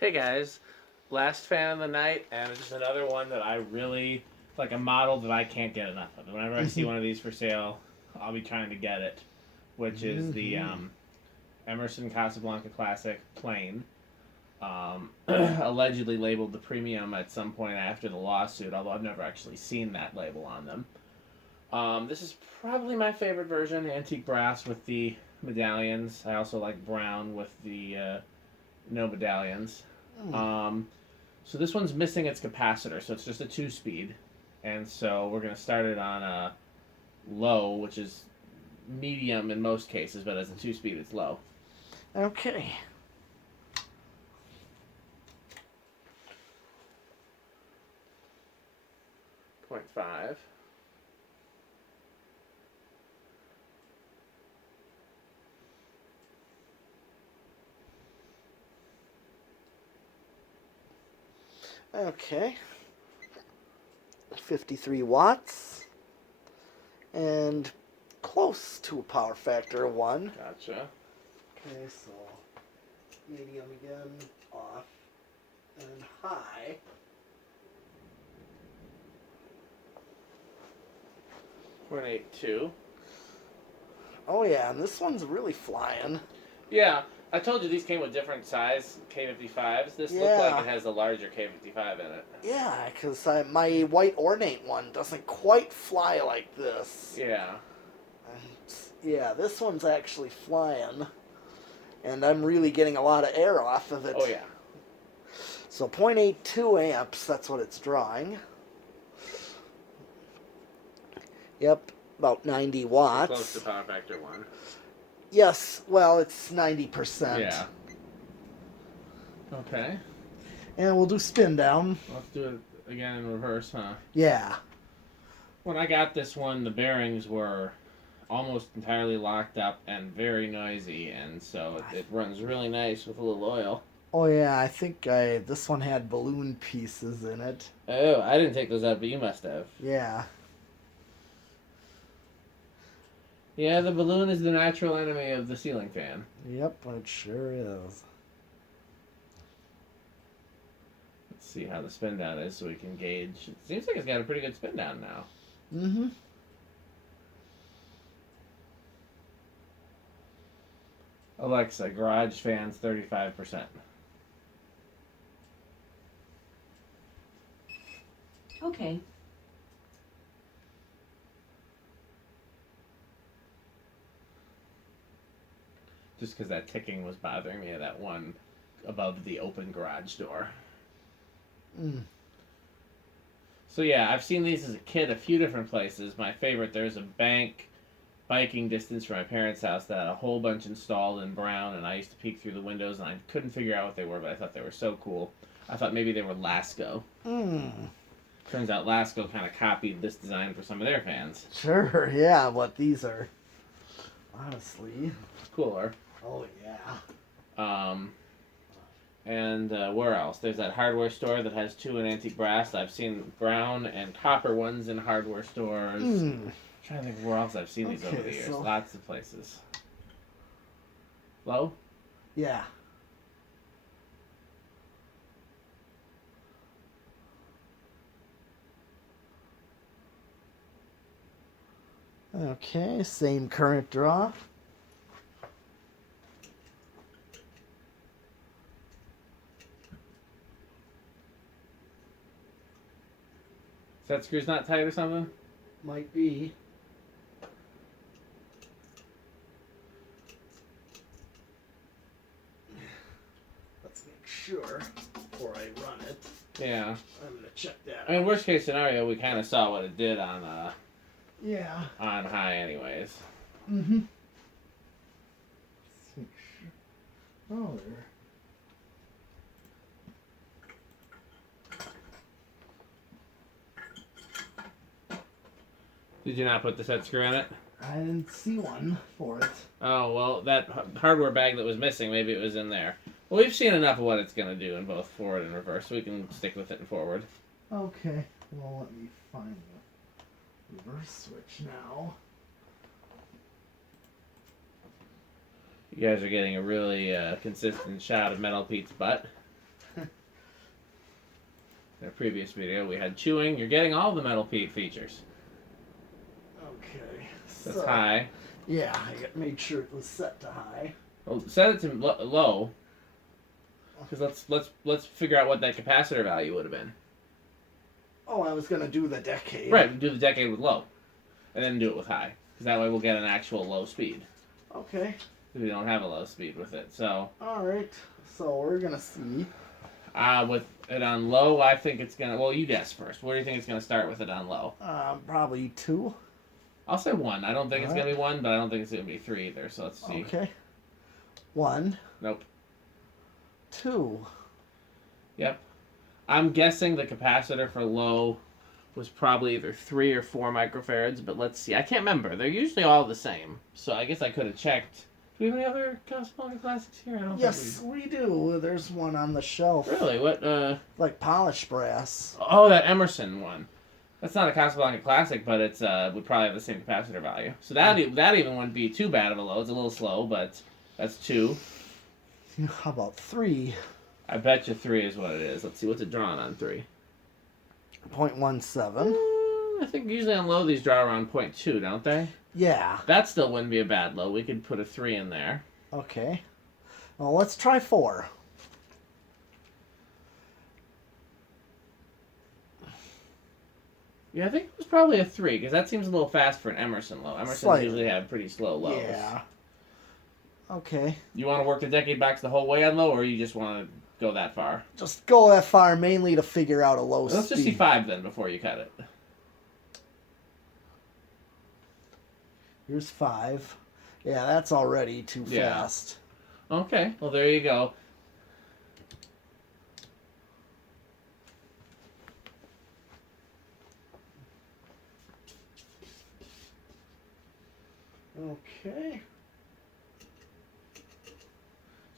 Hey guys, last fan of the night, and just another one that I really like, a model that I can't get enough of. Whenever I see one of these for sale, I'll be trying to get it, which is the Emerson Casablanca Classic plain. Allegedly labeled the premium at some point after the lawsuit, although I've never actually seen that label on them. This is probably my favorite version, antique brass with the medallions. I also like brown with the no medallions. So this one's missing its capacitor, so it's just a 2-speed. And so we're going to start it on a low, which is medium in most cases, but as a 2-speed it's low. Okay. Point 0.5. Okay. 53 watts. And close to a power factor of 1. Gotcha. Okay, so medium again, off, and high. 0.82. Oh yeah, and this one's really flying. Yeah, I told you these came with different size K55s. This looks like it has a larger K55 in it. Yeah, because my white ornate one doesn't quite fly like this. Yeah. Yeah, this one's actually flying. And I'm really getting a lot of air off of it. Oh yeah. So 0.82 amps, that's what it's drawing. Yep, about 90 watts. Close to power factor 1. Yes, well, it's 90%. Yeah. Okay. And we'll do spin down. Let's do it again in reverse, huh? Yeah. When I got this one, the bearings were almost entirely locked up and very noisy, and so it runs really nice with a little oil. Oh yeah, I think this one had balloon pieces in it. Oh, I didn't take those out, but you must have. Yeah. Yeah, the balloon is the natural enemy of the ceiling fan. Yep, it sure is. Let's see how the spin down is so we can gauge. It seems like it's got a pretty good spin down now. Mm-hmm. Alexa, garage fans 35%. Okay. Just because that ticking was bothering me, that one above the open garage door. So yeah, I've seen these as a kid a few different places. My favorite, there's a bank biking distance from my parents' house that had a whole bunch installed in brown, and I used to peek through the windows, and I couldn't figure out what they were, but I thought they were so cool. I thought maybe they were Lasco. Turns out Lasco kind of copied this design for some of their fans. Sure, yeah, but these are honestly Cooler. Oh yeah. And where else? There's that hardware store that has 2 in antique brass. I've seen brown and copper ones in hardware stores. I'm trying to think of where else I've seen these over the years. So Lots of places. Low? yeah. Okay, same current draw. Set screw's not tight or something? Might be. Let's make sure before I run it. Yeah. I'm gonna check that I mean, out. worst case scenario, we kind of saw what it did on Yeah. on high anyways. Mm-hmm. Let's make sure. Oh, there. Did you not put the set screw in it? I didn't see one for it. Oh, well, that hardware bag that was missing, maybe it was in there. Well, we've seen enough of what it's going to do in both forward and reverse, so we can stick with it in forward. Okay. Well, let me find the reverse switch now. You guys are getting a really consistent shot of Metal Pete's butt. In a previous video, we had chewing. You're getting all the metal features. Okay. That's high. Yeah, I made sure it was set to high. Well, set it to low. Because let's figure out what that capacitor value would have been. Oh, I was gonna do the decade. Right, do the decade with low, and then do it with high. Because that way we'll get an actual low speed. Okay. Because we don't have a low speed with it. So. All right. So we're gonna see. With it on low, I think it's gonna. Well, you guess first. What do you think it's gonna start with it on low? Probably 2. I'll say 1. I don't think it's gonna be 1, but I don't think it's gonna be 3 either. So let's see. Okay. 1. Nope. 2. Yep. I'm guessing the capacitor for low was probably either 3 or 4 microfarads, but let's see. I can't remember. They're usually all the same, so I guess I could have checked. Do we have any other Casablanca Classics here? I don't Yes, think we do. There's one on the shelf. Really? What? Like polished brass. Oh, that Emerson one. That's not a Casablanca Classic, but it's would probably have the same capacitor value. So that even wouldn't be too bad of a low. It's a little slow, but that's 2. How about 3? I bet you 3 is what it is. Let's see, what's it drawn on 3? 0.17. I think usually on low these draw around 0.2, don't they? Yeah. That still wouldn't be a bad low. We could put a 3 in there. Okay. Well, let's try 4. Yeah, I think it was probably a 3, because that seems a little fast for an Emerson low. Emersons usually have pretty slow lows. Yeah. Okay. You want to work the decade box the whole way on low, or you just want to go that far? Just go that far, mainly to figure out a low speed. Let's just see 5 then before you cut it. Here's 5. Yeah, that's already too fast. Okay, well there you go. Okay.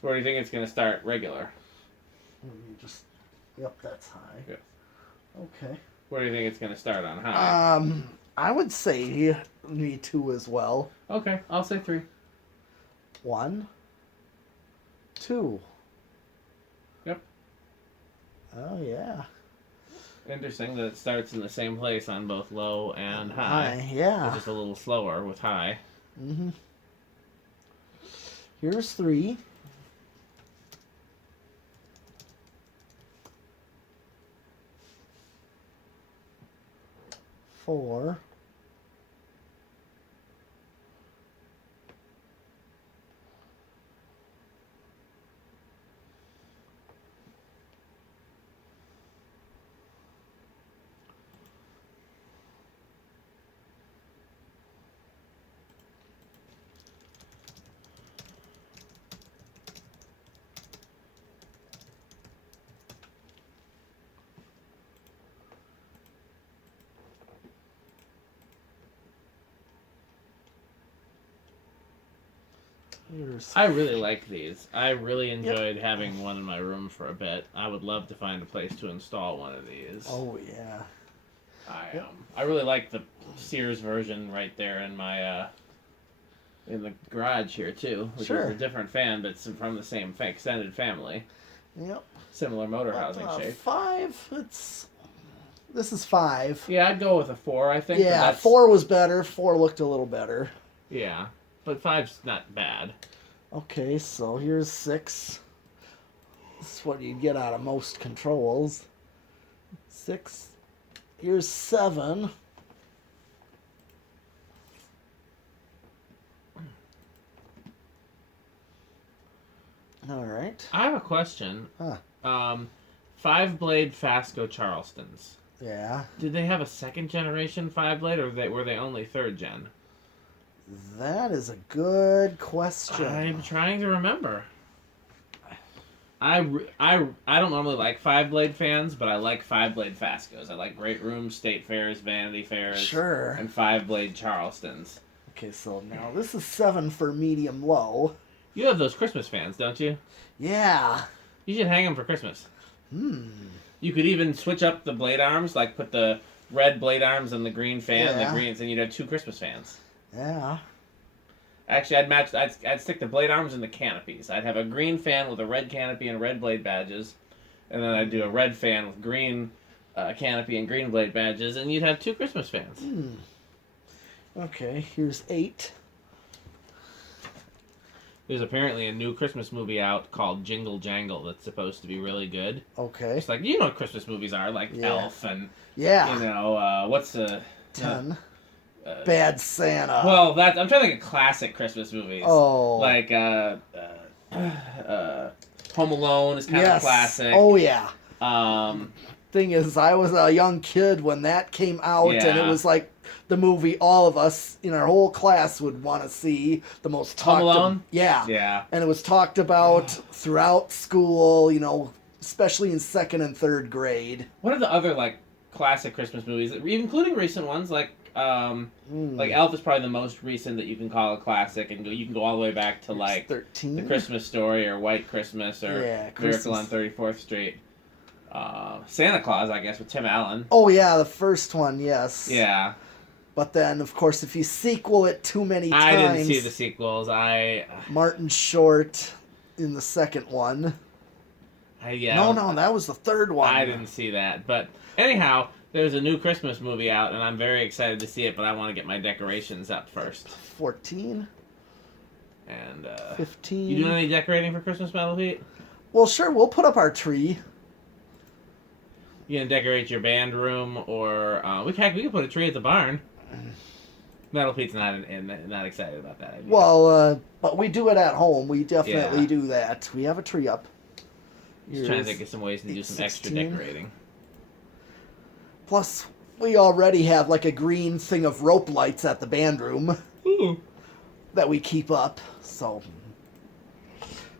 So where do you think it's going to start regular? Let me just... Yep, that's high. Yeah. Okay. Where do you think it's going to start on high? I would say me 2 as well. Okay, I'll say 3. 1, 2. Yep. Oh, yeah. Interesting that it starts in the same place on both low and high. Yeah. It's just a little slower with high. Mm-hmm. Here's 3. 4. I really like these. I really enjoyed having one in my room for a bit. I would love to find a place to install one of these. Oh, yeah. I really like the Sears version right there in my in the garage here too, which is a different fan, but it's from the same extended family. Yep. Similar motor housing shape. 5. This is 5. Yeah, I'd go with a 4. I think. Yeah, 4 was better. 4 looked a little better. Yeah, but 5's not bad. Okay, so here's 6. This is what you get out of most controls. 6. Here's 7. All right. I have a question. Huh. 5-blade Fasco Charlestons. Yeah. Did they have a second generation 5-blade, or were they only 3rd gen? That is a good question. I'm trying to remember. I don't normally like 5-blade fans, but I like 5-blade Fascos. I like Great Rooms, State Fairs, Vanity Fairs, Sure. and 5-blade Charlestons. Okay, so now this is 7 for medium low. You have those Christmas fans, don't you? Yeah. You should hang them for Christmas. You could even switch up the blade arms, like put the red blade arms on the green fan and the greens, and you'd have 2 Christmas fans. Yeah. Actually, I'd stick the blade arms in the canopies. I'd have a green fan with a red canopy and red blade badges, and then I'd do a red fan with green canopy and green blade badges, and you'd have 2 Christmas fans. Okay, here's 8. There's apparently a new Christmas movie out called Jingle Jangle that's supposed to be really good. Okay. It's like, you know what Christmas movies are, like Yeah. Elf and, Yeah. you know, what's the... 10. Bad Santa. Well, I'm trying to think of classic Christmas movies. Oh. Like, Home Alone is kind of a classic. Oh, yeah. Um, Thing is, I was a young kid when that came out, and it Yeah. was like the movie all of us in our whole class would want to see. The most talked Home Alone? Yeah. Yeah. And it was talked about throughout school, you know, especially in 2nd and 3rd grade. What are the other, like, classic Christmas movies, including recent ones, like Elf is probably the most recent that you can call a classic, and you can go all the way back to, like, 13. The Christmas Story or White Christmas or Miracle on 34th Street. Santa Claus, I guess, with Tim Allen. Oh, yeah, the first one, yes. Yeah. But then, of course, if you sequel it too many times... I didn't see the sequels. Martin Short in the second one. Yeah. No, that was the third one. I didn't see that. But anyhow, there's a new Christmas movie out, and I'm very excited to see it, but I want to get my decorations up first. 14. And, 15. You doing any decorating for Christmas, Metal Pete? Well, sure, we'll put up our tree. You gonna decorate your band room, or we can put a tree at the barn. Metal Pete's not excited about that idea. Well, but we do it at home. We definitely do that. We have a tree up. Just trying to think of some ways to do some extra decorating. Plus, we already have like a green thing of rope lights at the band room. Ooh. That we keep up. So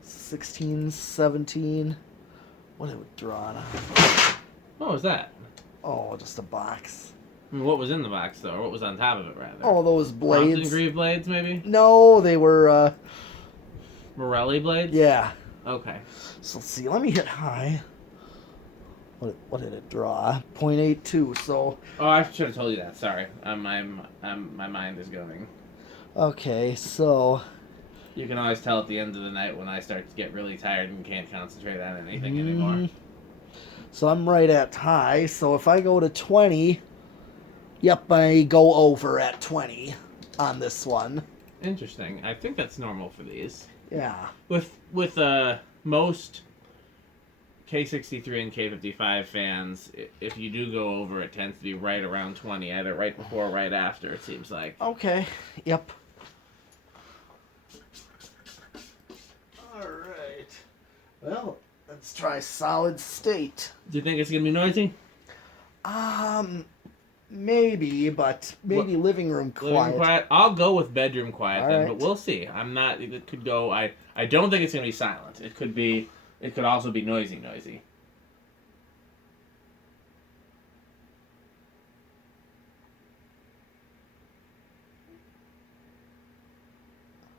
16, 17. What did we draw on? What was that? Oh, just a box. I mean, what was in the box, though? Or what was on top of it, rather? Oh, those blades. Bronze engraved blades, maybe? No, they were, Morelli blades? Yeah. Okay. So let's see. Let me hit high. What did it draw? 0.82, so... Oh, I should have told you that. Sorry. My mind is going. Okay, so... You can always tell at the end of the night when I start to get really tired and can't concentrate on anything anymore. So I'm right at high, so if I go to 20, yep, I go over at 20 on this one. Interesting. I think that's normal for these. Yeah. With most K63 and K55 fans, if you do go over, it tends to be right around 20, either right before or right after, it seems like. Okay, yep. Alright. Well, let's try solid state. Do you think it's going to be noisy? Maybe, but maybe living room quiet. Living room quiet? I'll go with bedroom quiet then, right. but we'll see. It could go, I don't think it's going to be silent. It could also be noisy.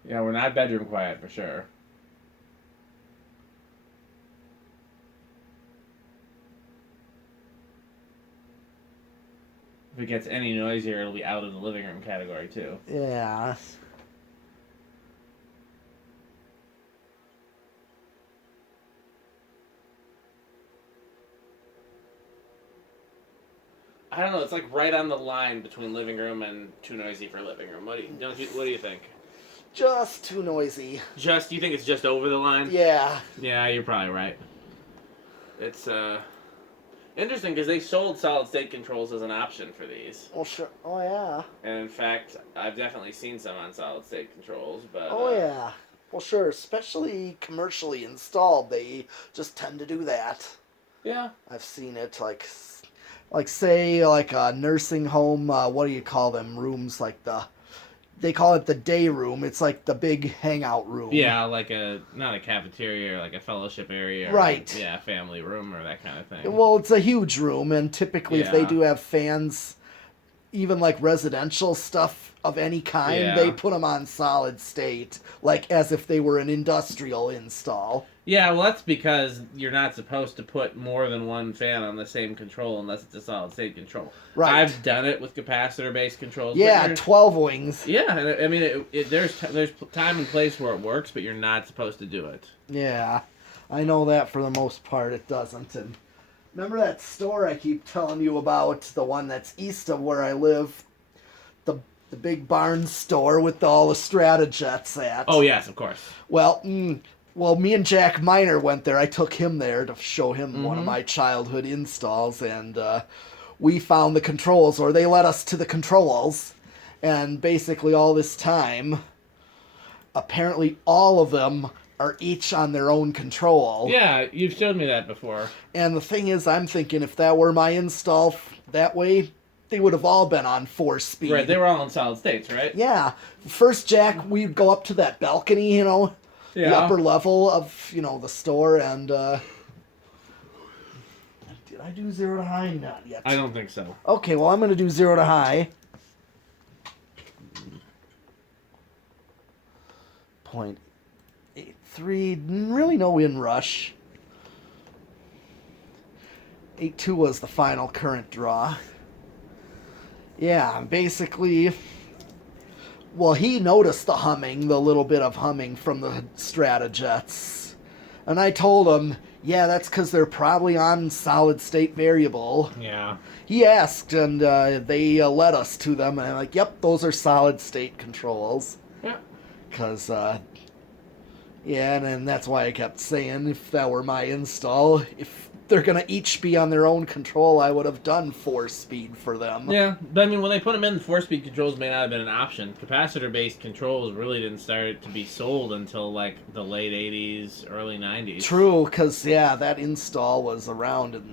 Yeah, we're not bedroom quiet for sure. If it gets any noisier, it'll be out of the living room category too. Yeah. I don't know. It's like right on the line between living room and too noisy for living room. What do you think? Just too noisy. You think it's just over the line? Yeah. Yeah, you're probably right. It's interesting because they sold solid state controls as an option for these. Well, sure. Oh, yeah. And in fact, I've definitely seen some on solid state controls, but... Oh, yeah. Well, sure. Especially commercially installed, they just tend to do that. Yeah. I've seen it, say, like a nursing home, what do you call them? Rooms like they call it the day room. It's like the big hangout room. Yeah, like not a cafeteria, like a fellowship area. Right. Yeah, family room or that kind of thing. Well, it's a huge room, and typically if they do have fans, even like residential stuff of any kind, they put them on solid state, like as if they were an industrial install. Yeah, well, that's because you're not supposed to put more than one fan on the same control unless it's a solid state control. Right. I've done it with capacitor-based controls. Yeah, 12 wings. Yeah, I mean, there's time and place where it works, but you're not supposed to do it. Yeah, I know that for the most part it doesn't. And Remember that store I keep telling you about, the one that's east of where I live? The big barn store with all the Stratojets at. Oh, yes, of course. Well, me and Jack Miner went there. I took him there to show him one of my childhood installs, and we found the controls, or they led us to the controls, and basically all this time, apparently all of them are each on their own control. Yeah, you've showed me that before. And the thing is, I'm thinking if that were my install that way, they would have all been on 4-speed. Right, they were all in solid states, right? Yeah. First, Jack, we'd go up to that balcony, the upper level of, the store, and, did I do 0 to high? Not yet. I don't think so. Okay, well, I'm going to do 0 to high. 0.83, really no inrush. 8.2 was the final current draw. Yeah, basically, well, he noticed the humming, the little bit of humming from the Stratojets. And I told him, yeah, that's because they're probably on solid state variable. Yeah. He asked, and they led us to them, and I'm like, yep, those are solid state controls. Yeah. Because, yeah, and that's why I kept saying, if that were my install, if they're going to each be on their own control, I would have done 4-speed for them. Yeah, but I mean, when they put them in, the 4-speed controls may not have been an option. Capacitor-based controls really didn't start to be sold until, like, the late 80s, early 90s. True, because, yeah, that install was around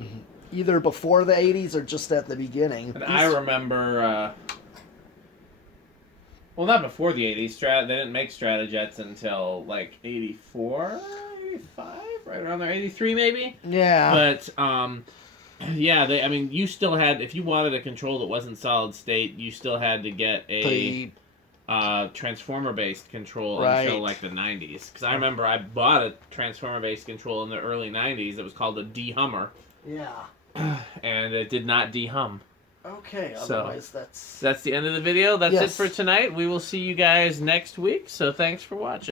either before the 80s or just at the beginning. And I remember, well, not before the 80s. They didn't make Stratojets until, like, 84, 85? Right around there, 83 maybe? Yeah. But, yeah, you still had, if you wanted a control that wasn't solid state, you still had to get a transformer-based control until, like, the 90s. Because I remember I bought a transformer-based control in the early 90s that was called a de-hummer. Yeah. And it did not de-hum. Okay, otherwise that's the end of the video. That's it for tonight. We will see you guys next week, so thanks for watching.